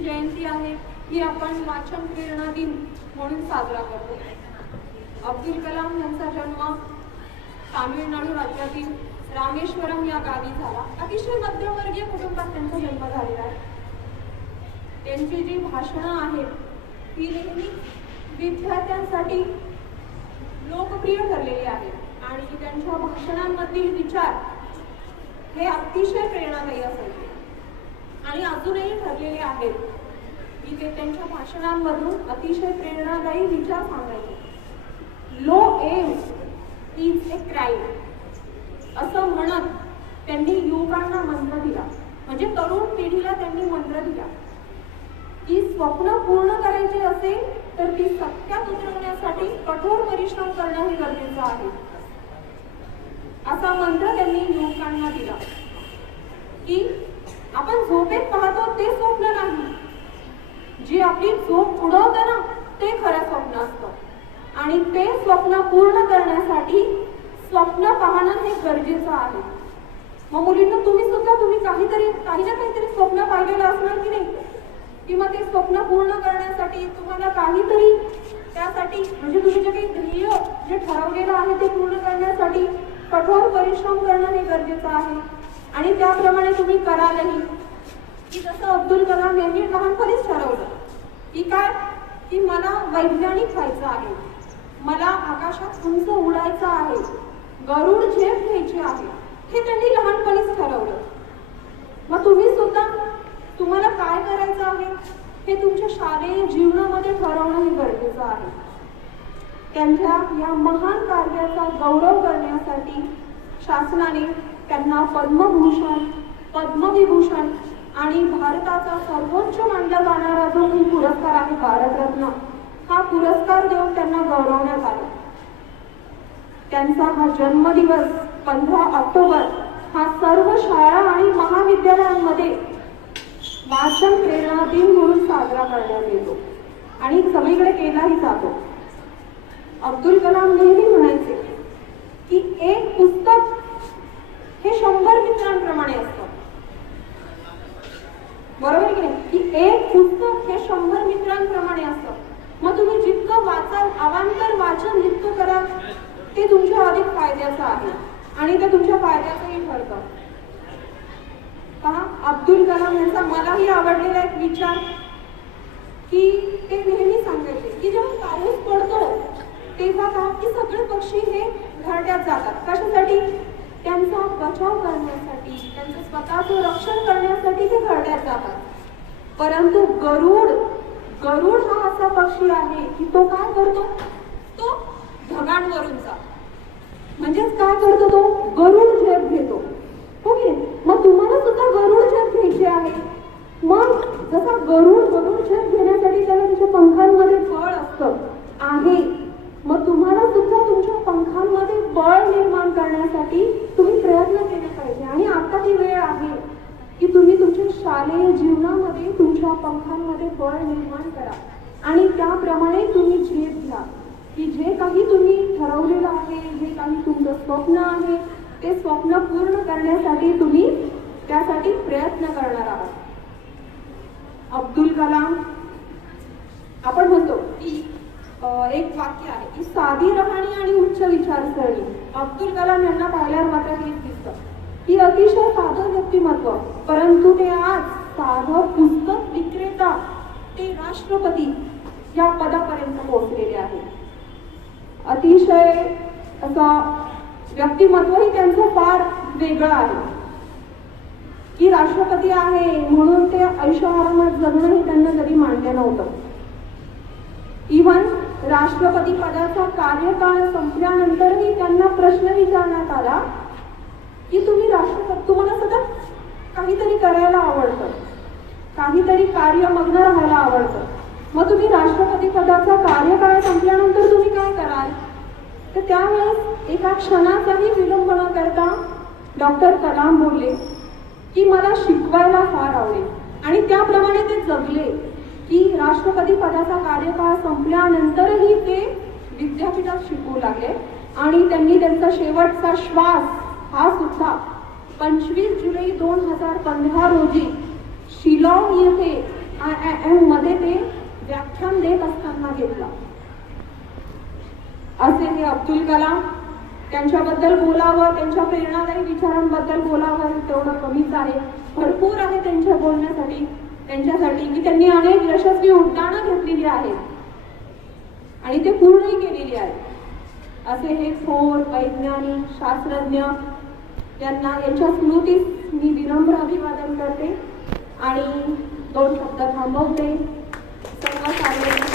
यांची जयंती आहे ही आपण वाचन प्रेरणा दिन म्हणून साजरा करतो. अब्दुल कलाम यांचा जन्म तामिळनाडू राज्यातील रामेश्वरम या गावी झाला. अतिशय मध्यमवर्गीय कुटुंबात त्यांचा जन्म झालेला आहे. त्यांची जी भाषणं आहेत ती नेहमी विद्यार्थ्यांसाठी लोकप्रिय ठरलेली आहेत. आणि त्यांच्या भाषणांमधील विचार हे अतिशय प्रेरणादायी असायचे. आणि अजूनही ठरलेले आहेत. की ते त्यांच्या भाषणांमधून अतिशय प्रेरणादायी विचार सांगायचे. Low aim is a crime असं म्हणत त्यांनी युवकांना मंत्र दिला. म्हणजे तरुण पिढीला त्यांनी मंत्र दिला. की स्वप्न पूर्ण करायचे असेल तर ती सत्यात उतरवण्यासाठी कठोर परिश्रम करणं हे गरजेचं आहे. असा मंत्र त्यांनी युवकांना दिला. की आपण झोपेत पाहतो ते स्वप्न नाही जी आपली झोप उडवतं ना ते खरं स्वप्न असतं. आणि ते स्वप्न पूर्ण करण्यासाठी स्वप्न पाहणं हे गरजेचं आहे. मग मुलींना तुम्ही सुद्धा तुम्ही काहीतरी काही ना काहीतरी स्वप्न पाहिलेलं असणार की नाही? की मग ते स्वप्न पूर्ण करण्यासाठी तुम्हाला काहीतरी त्यासाठी म्हणजे तुम्ही जे काही ध्येय जे ठरवलेलं आहे ते पूर्ण करण्यासाठी कठोर परिश्रम करणं हे गरजेचं आहे. आणि त्याप्रमाणे तुम्ही करालही. की जसं अब्दुल कलाम यांनी लहानपणीच ठरवलं. की काय? की मला वैज्ञानिक व्हायचं आहे. मला आकाशात उंच उडायचं आहे. गरुड झेप घ्यायची आहे. हे त्यांनी लहानपणीच ठरवलं. मग तुम्ही सुद्धा तुम्हाला काय करायचं आहे? हे तुमच्या शालेय जीवनामध्ये ठरवणं हे गरजेचं आहे. त्यांच्या या महान कार्याचा गौरव करण्यासाठी शासनाने त्यांना पद्मभूषण पद्मविभूषण आणि भारताचा सर्वोच्च मानला जाणारा जो काही पुरस्कार आहे भारतरत्न हा पुरस्कार देऊन त्यांना गौरवण्यात आला. त्यांचा हा जन्मदिवस पंधरा ऑक्टोबर हा सर्व शाळा आणि महाविद्यालयांमध्ये वाचन प्रेरणा दिन म्हणून साजरा करण्यात येतो आणि सगळीकडे केलाही जातो. अब्दुल कलाम नेहमी म्हणायचे की एक पुस्तक हे शंभर मित्रांप्रमाणे असतं. बरोबर आहे की नाही? की एक पुस्तक हे शंभर मित्रांप्रमाणे असतं. मग तुम्ही जितकं वाचाल अवांतर वाचन जितकं कराल ते तुमच्या अधिक फायद्याचं आहे. आणि ते तुमच्या फायद्याचंही ठरतं. पहा अब्दुल कलाम यांचा मलाही आवडलेला एक विचार की ते नेहमी सांगायचे की जेव्हा पाऊस पडतो तेव्हा का की सगळे पक्षी हे घरट्यात जातात. कशासाठी? त्यांचा बचाव करण्यासाठी त्यांचं स्वतःचं रक्षण करण्यासाठी ते करण्यात जातात. परंतु गरुड गरुड हा असा पक्षी आहे की तो काय करतो? तो ढगांवरून जातो. म्हणजेच काय करतो तो? गरुड झेप घेतो. हो ओके मग तुम्हाला सुद्धा गरुड झेप घ्यायची आहे. मग जसा गरुड गरुड झेप घेण्यासाठी त्याला त्याच्या पंखांमध्ये फळ असतं आहे. मग तुम्हाला सुद्धा तुमच्या पंखांमध्ये बळ निर्माण करण्यासाठी तुम्ही प्रयत्न केले पाहिजे. आणि आता ती वेळ आहे की तुम्ही तुमच्या शालेय जीवनामध्ये तुमच्या पंखांमध्ये बळ निर्माण करा. आणि त्याप्रमाणे तुम्ही झेप घ्या की जे काही तुम्ही ठरवलेलं आहे जे काही तुमचं स्वप्न आहे ते स्वप्न पूर्ण करण्यासाठी तुम्ही त्यासाठी प्रयत्न करणार आहात. अब्दुल कलाम आपण म्हणतो की एक वाक्य आहे. की साधी राहणी आणि उच्च विचारसरणी. अब्दुल कलाम यांना पाहिल्यावर मात्र हेच दिसतं. की अतिशय साधं व्यक्तिमत्व परंतु ते आज साधं पुस्तक विक्रेता ते राष्ट्रपती या पदापर्यंत पोहोचलेले आहे. अतिशय असं व्यक्तिमत्वही त्यांचं फार वेगळं आहे. की राष्ट्रपती आहे म्हणून ते ऐशोआरामात जगणंही त्यांना कधी मांडलं नव्हतं. इव्हन राष्ट्रपती पदाचा कार्यकाळ संपल्यानंतरही त्यांना प्रश्न विचारण्यात आला की तुम्ही राष्ट्रपती तुम्हाला सतत काहीतरी करायला आवडतं. काहीतरी कार्यमग्न राहायला आवडतं. मग तुम्ही राष्ट्रपती पदाचा कार्यकाळ संपल्यानंतर तुम्ही काय कराल? तर त्यावेळेस एका क्षणाचाही विलंब न करता डॉक्टर कलाम बोलले की मला शिकवायला फार आवडेल. आणि त्याप्रमाणे ते जगले. की राष्ट्रपती पदाचा कार्यकाळ संपल्यानंतरही ते विद्यापीठात शिकवू लागले आणि त्यांनी त्यांचा शेवटचा श्वास हा सुद्धा पंचवीस जुलै दोन हजार पंधरा रोजी शिलाँग येथे आय आय एममध्ये ते व्याख्यान देत असताना घेतला. असे हे अब्दुल कलाम त्यांच्याबद्दल बोलावं त्यांच्या प्रेरणादायी विचारांबद्दल बोलावं तेवढं कमीच आहे. भरपूर आहे त्यांच्या बोलण्यासाठी. त्यांच्यासाठी की त्यांनी अनेक यशस्वी उड्डाणं घेतलेली आहेत. आणि ते पूर्णही केलेली आहेत. असे हे थोर वैज्ञानिक शास्त्रज्ञ यांना यांच्या स्मृतीस मी विनम्र अभिवादन करते आणि दोन शब्द थांबवते. सर्व सार्वजनिक